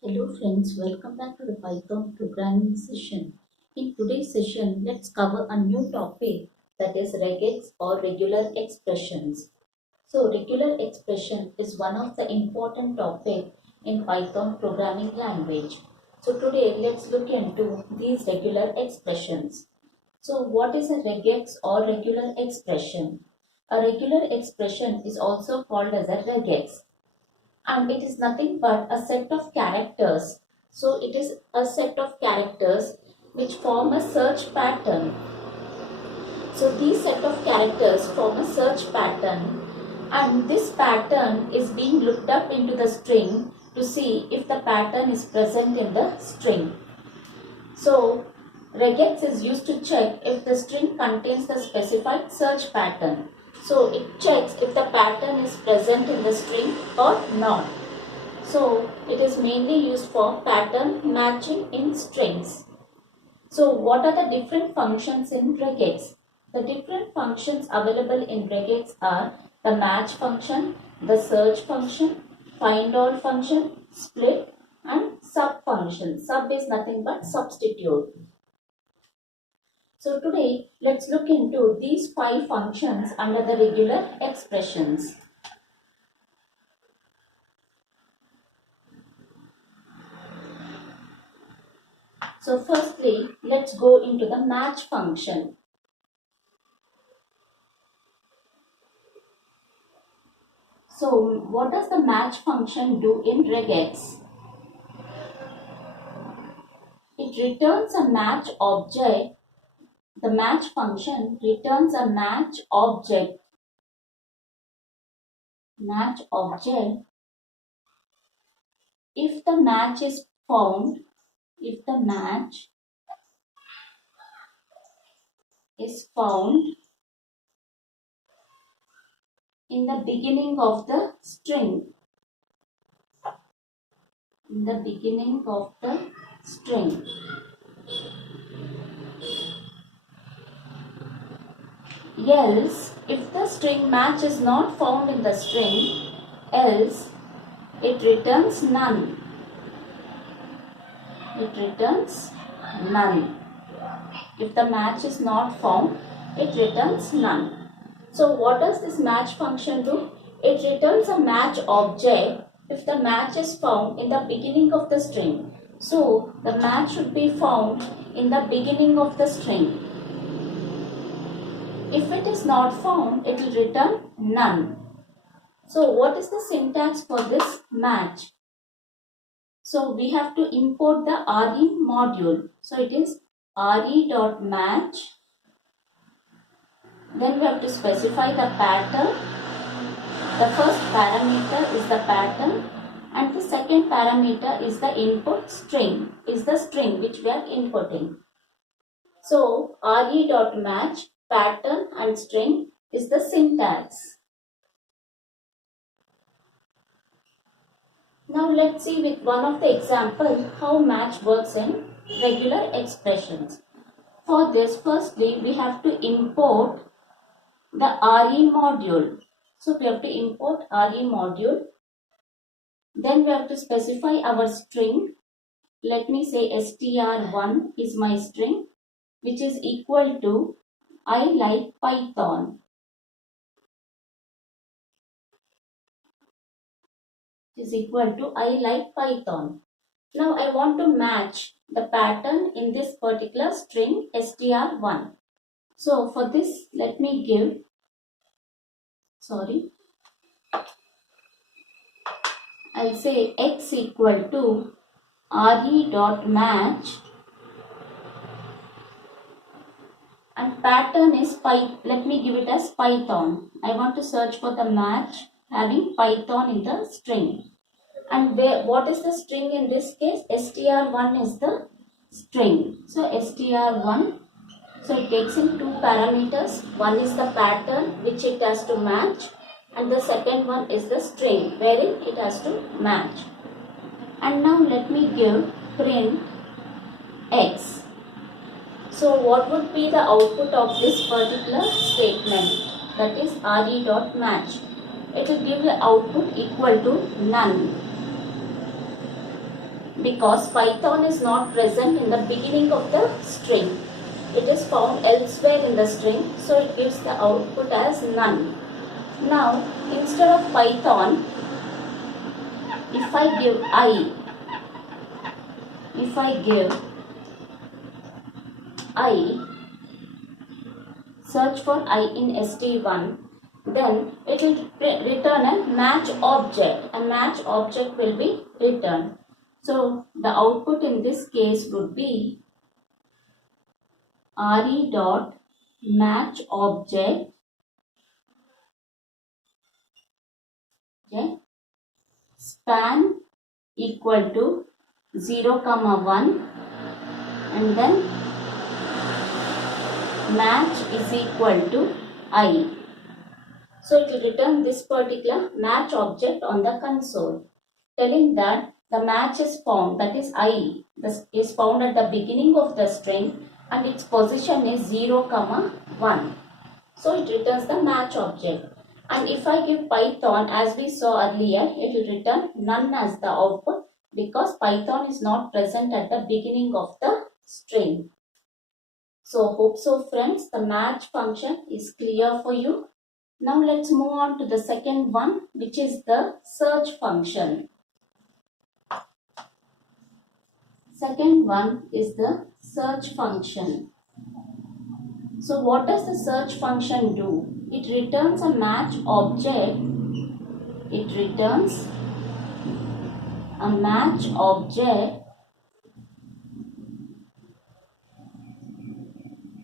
Hello friends, welcome back to the Python programming session. In today's session, let's cover a new topic, that is regex or regular expressions. So regular expression is one of the important topic in Python programming language. So today let's look into these regular expressions. So what is a regex or regular expression? A regular expression is also called as a regex, and it is nothing but a set of characters. So it is a set of characters which form a search pattern. So these set of characters form a search pattern, and this pattern is being looked up into the string to see if the pattern is present in the string. So regex is used to check if the string contains the specified search pattern. So it checks if the pattern is present in the string or not. So it is mainly used for pattern matching in strings. So what are the different functions in regex? The different functions available in regex are the match function, the search function, find all function, split, and sub function. Sub is nothing but substitute. So today let's look into these 5 functions under the regular expressions. So firstly, let's go into the match function. So what does the match function do in regex? It returns a match object. The match function returns a match object. Match object if the match is found. If the match is found in the beginning of the string. In the beginning of the string. Else, if the string match is not found in the string, else it returns none. It returns none. If the match is not found, it returns none. So what does this match function do? It returns a match object if the match is found in the beginning of the string. So the match should be found in the beginning of the string. If it is not found, it will return none. So what is the syntax for this match? So we have to import the RE module. So it is re.match. Then we have to specify the pattern. The first parameter is the pattern, and the second parameter is the input string, is the string which we are inputting. So re.match, pattern and string is the syntax. Now let's see with one of the examples how match works in regular expressions. For this, firstly we have to import the RE module. So we have to import RE module. Then we have to specify our string. Let me say str1 is my string, which is equal to I like Python. Is equal to I like Python. Now I want to match the pattern in this particular string str1. So for this, let me give, I'll say x equal to re.match, and pattern is let me give it as Python. I want to search for the match having Python in the string. And what is the string in this case? str1 is the string. So str1, so it takes in 2 parameters. One is the pattern which it has to match, and the second one is the string wherein it has to match. And now let me give print x. So what would be the output of this particular statement? That is re.match. It will give the output equal to none. because Python is not present in the beginning of the string. It is found elsewhere in the string, so it gives the output as none. Now, instead of Python, if I give I search for I in ST1, then it will return a match object. A match object will be returned. So the output in this case would be re dot match object, span equal to 0, 1, and then match is equal to I. So it will return this particular match object on the console, telling that the match is found, that is I, is found at the beginning of the string and its position is 0, 1. So it returns the match object. And if I give Python, as we saw earlier, it will return none as the output because Python is not present at the beginning of the string. So hope so friends, the match function is clear for you. Now let's move on to the second one, which is the search function. Second one is the search function. So what does the search function do? It returns a match object. It returns a match object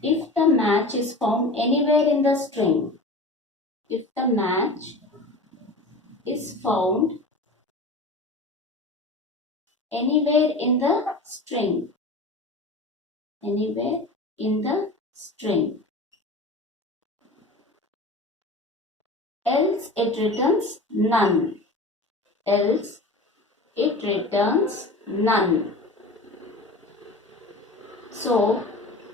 if the match is found anywhere in the string. If the match is found anywhere in the string. Anywhere in the string. Else it returns none. Else it returns none. So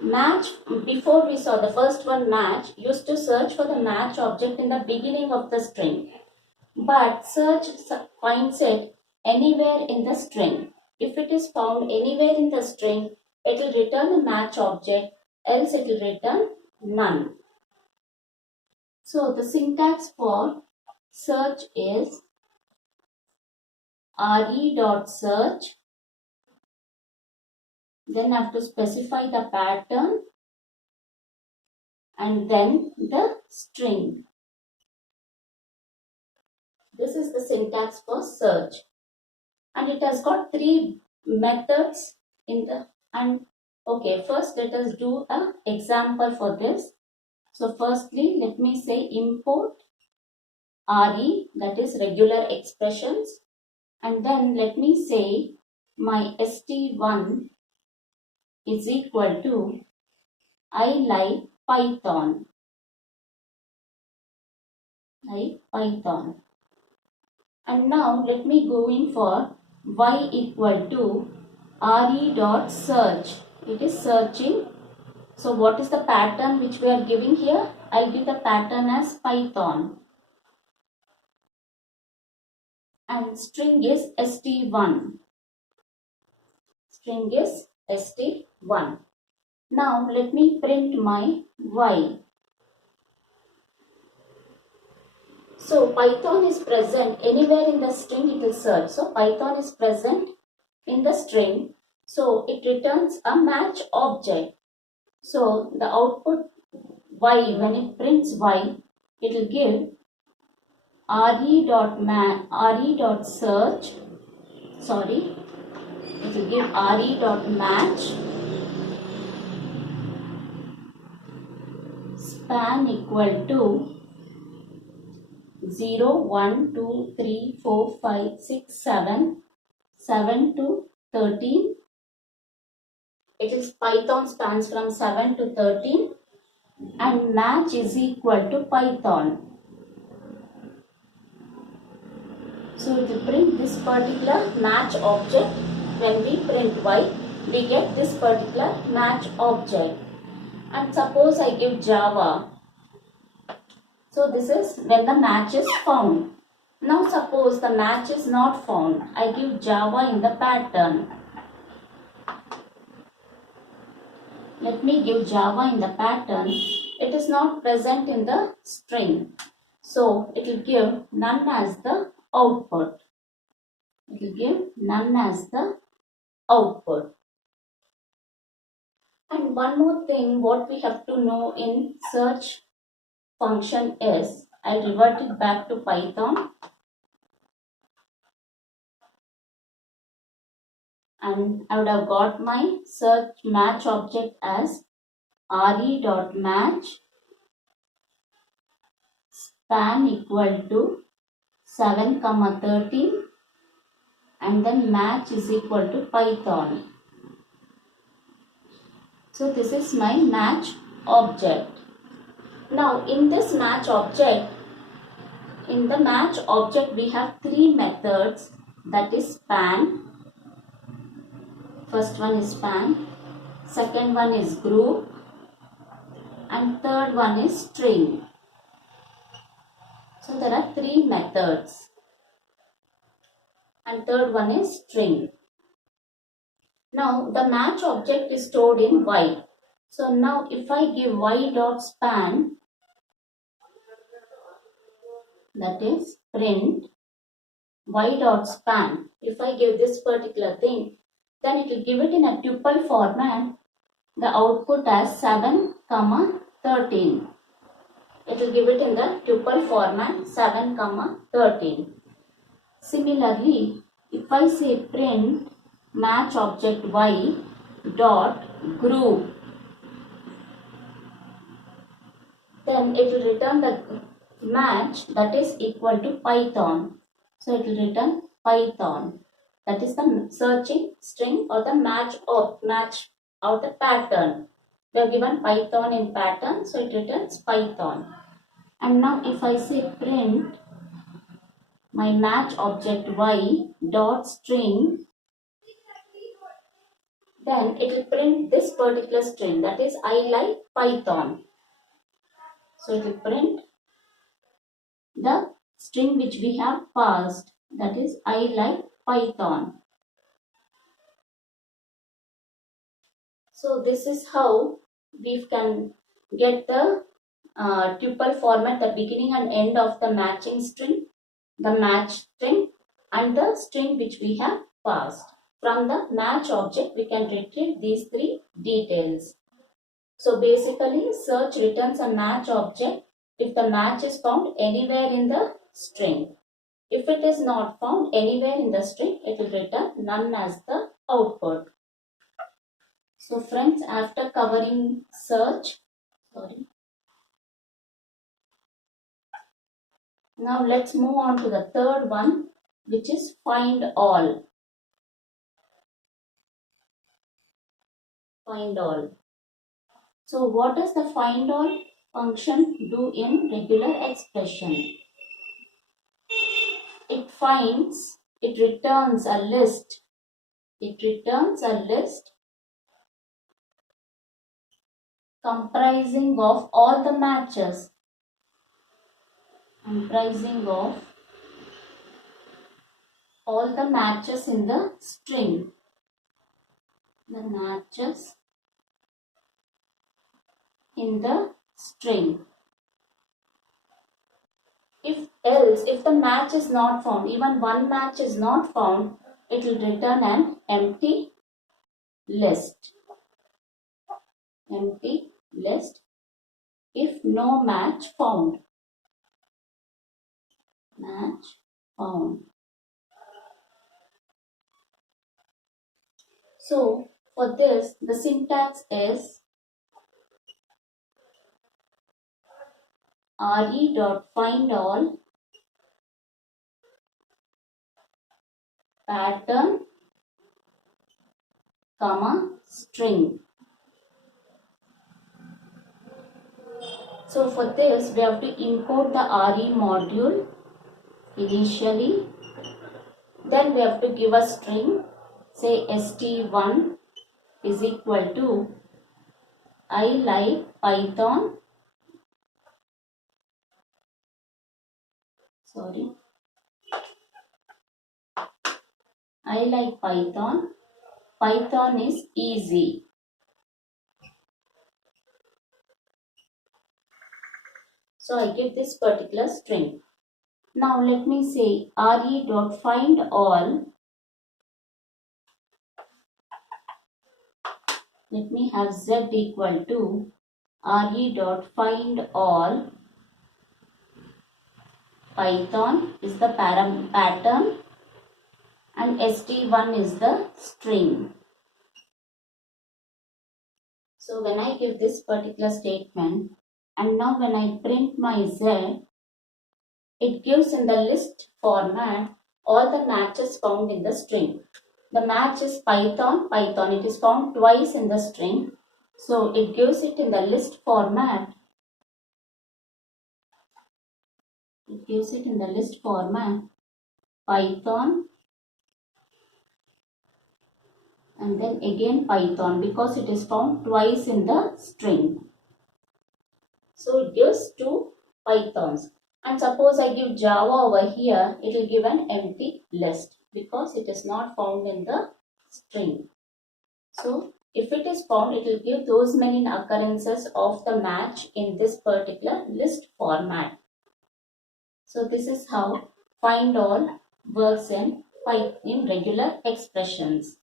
match, before we saw the first one, match used to search for the match object in the beginning of the string, but search finds it anywhere in the string. If it is found anywhere in the string, it will return a match object, else it will return none. So the syntax for search is re.search. Then I have to specify the pattern and then the string. This is the syntax for search. And it has got three methods in the, and okay, first let us do an example for this. So firstly, let me say import RE, that is regular expressions, and then let me say my ST1 is equal to I like Python. Like Python. And now let me go in for y equal to re.search. It is searching. So what is the pattern which we are giving here? I'll give the pattern as Python. And string is st1. String is st1. Now let me print my y. So Python is present anywhere in the string, it will search. So Python is present in the string. So it returns a match object. So the output y, when it prints y, it will give re.search. Sorry, it will give re.match span equal to 0, 1, 2, 3, 4, 5, 6, 7, 7 to 13. It is Python spans from 7 to 13 and match is equal to Python. So it will print this particular match object. When we print y, we get this particular match object. And suppose I give Java. So this is when the match is found. Now suppose the match is not found. I give Java in the pattern. let me give Java in the pattern. It is not present in the string. So it will give none as the output. It will give none as the output. And one more thing what we have to know in search function is, I revert it back to Python, and I would have got my search match object as re.match span equal to 7, 13, and then match is equal to Python. So this is my match object. Now in this match object, in the match object we have three methods, that is span. First one is span, second one is group, and third one is string. So there are three methods, and third one is string. Now the match object is stored in y. So now if I give y dot span, that is print y dot span, if I give this particular thing, then it will give it in a tuple format, the output as 7, 13. It will give it in the tuple format 7, 13. Similarly, if I say print match object y dot group, then it will return the match that is equal to Python. So it will return Python. That is the searching string or the match of the pattern. We have given Python in pattern, so it returns Python. And now if I say print my match object y dot string, then it will print this particular string, that is I like Python. So it will print the string which we have passed, that is I like Python. So this is how we can get the tuple format, the beginning and end of the matching string, the match string, and the string which we have passed. From the match object we can retrieve these three details. So basically search returns a match object if the match is found anywhere in the string. If it is not found anywhere in the string, it will return none as the output. So friends, after covering search, now let's move on to the third one, which is find all. Find all. So what does the find all function do in regular expression? It finds, it returns a list. It returns a list comprising of all the matches. Comprising of all the matches in the string. The matches in the string. If the match is not found, even one match is not found, it will return an empty list. Empty list if no match found. Match found. So for this, the syntax is re.findAll pattern, string. So for this, we have to import the re module initially. Then we have to give a string, say st1 is equal to I like Python. I like Python. Python is easy. So I give this particular string. Now let me say re.findAll. Let me have z equal to re.findAll. Python is the pattern and st1 is the string. So when I give this particular statement and now when I print my z, it gives in the list format all the matches found in the string. The match is Python. It is found twice in the string. So it gives it in the list format. It gives it in the list format Python and then again Python because it is found twice in the string. So it gives two Pythons. And suppose I give Java over here, it will give an empty list because it is not found in the string. So if it is found, it will give those many occurrences of the match in this particular list format. So this is how find all works in regular expressions.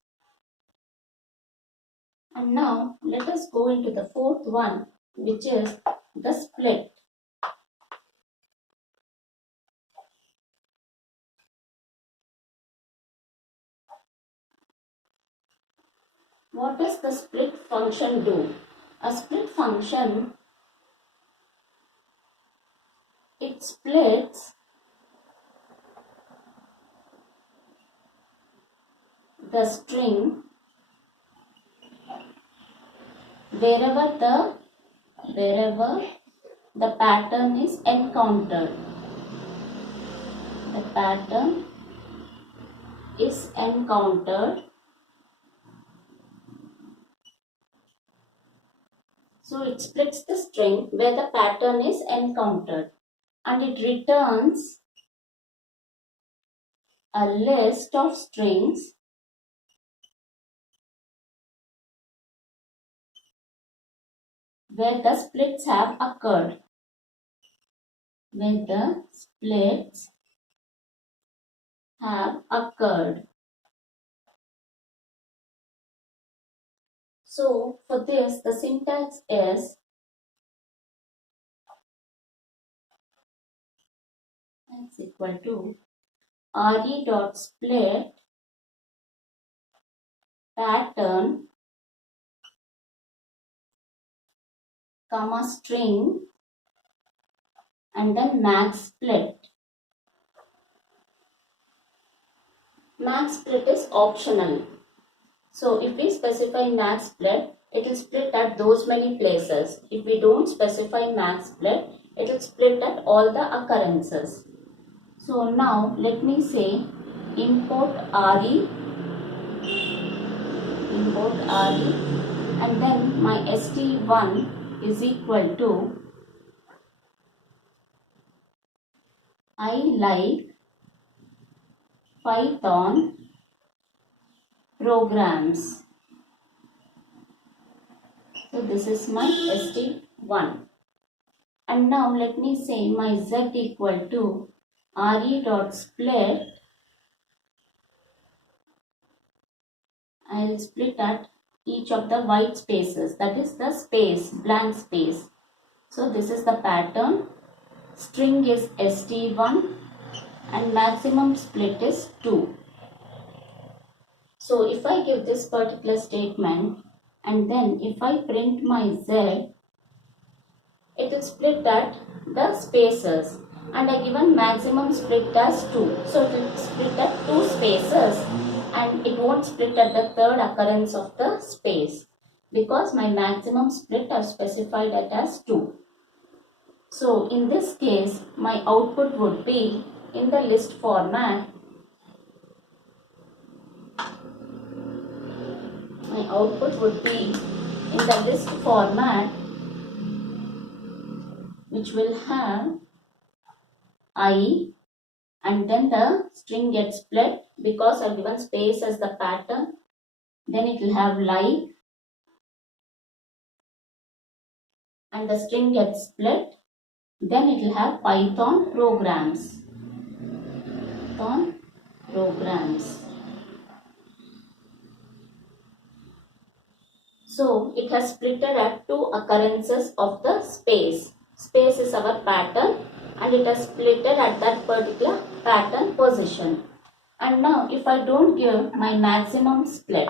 And now let us go into the fourth one, which is the split. What does the split function do? A split function, it splits the string wherever the pattern is encountered. The pattern is encountered. So it splits the string where the pattern is encountered and it returns a list of strings where the splits have occurred. Where the splits have occurred. So for this, the syntax is x equal to re.split pattern comma string and then max split. Max split is optional. So if we specify max split, it will split at those many places. If we don't specify max split, it will split at all the occurrences. So now let me say import re and then my st1 is equal to I like Python programs. So this is my st1. And now let me say my z equal to re.split. I will split at each of the white spaces, that is the space, blank space. So this is the pattern. String is st1 and maximum split is 2. So if I give this particular statement and then if I print my z, it will split at the spaces and I given maximum split as 2. So it will split at 2 spaces and it won't split at the third occurrence of the space because my maximum split are specified at as 2. So in this case, my output would be in the list format. My output would be in the list format, which will have I and then the string gets split because I've given space as the pattern. Then it will have like and the string gets split Then it will have Python programs. Python programs. So it has splitted at two occurrences of the space. Space is our pattern and it has splitted at that particular pattern position. And now if I don't give my maximum split,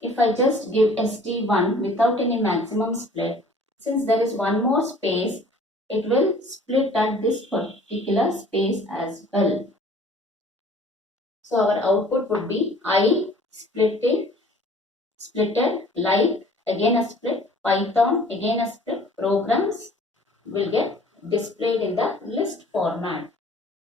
if I just give ST1 without any maximum split, since there is one more space, it will split at this particular space as well. So our output would be I splitted, like again a split, Python again a split, programs will get displayed in the list format.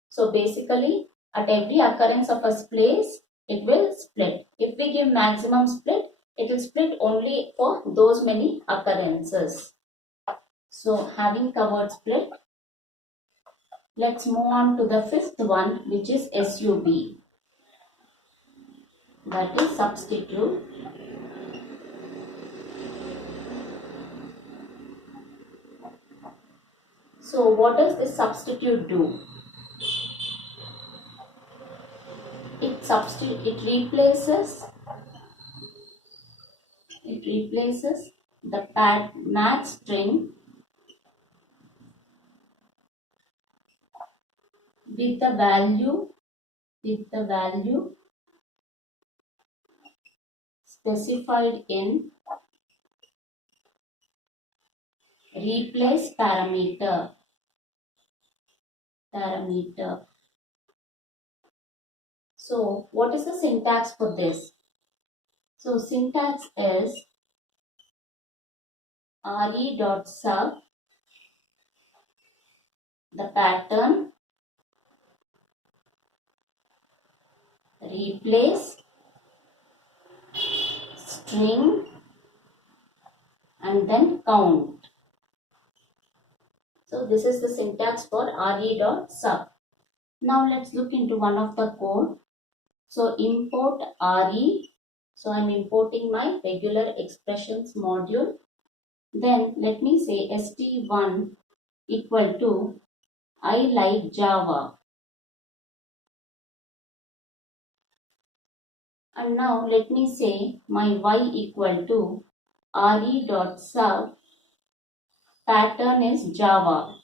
So basically at every occurrence of a space, it will split. If we give maximum split, it will split only for those many occurrences. So having covered split, let's move on to the fifth one, which is SUB. That is substitute. So what does this substitute do? It replaces the match string with the value specified in replace parameter. So what is the syntax for this? So syntax is re.sub the pattern replace string and then count. So this is the syntax for re.sub. Now let's look into one of the code. So import re. So I'm importing my regular expressions module. Then let me say st1 equal to I like Java. And now let me say my y equal to re.sub pattern is Java.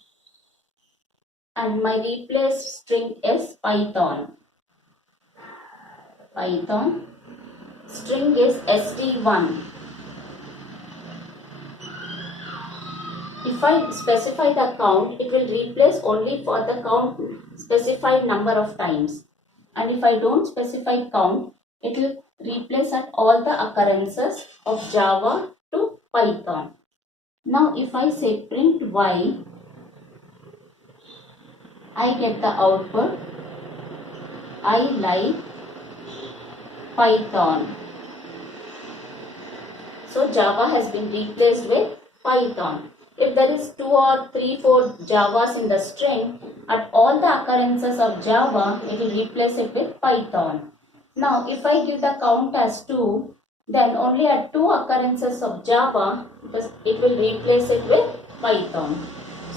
And my replace string is Python. String is st1. If I specify the count, it will replace only for the count specified number of times. And if I don't specify count, it will replace at all the occurrences of Java to Python. Now if I say print y, I get the output I like Python. So Java has been replaced with Python. If there is 2 or 3, 4 Javas in the string, at all the occurrences of Java, it will replace it with Python. Now, if I give the count as 2, then only at 2 occurrences of Java, it will replace it with Python.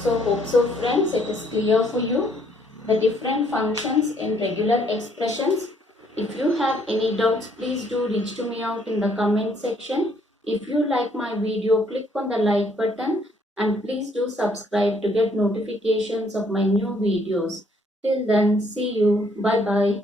So, hope so friends, it is clear for you the different functions in regular expressions. If you have any doubts, please do reach to me out in the comment section. If you like my video, click on the like button and please do subscribe to get notifications of my new videos. Till then, see you. Bye bye.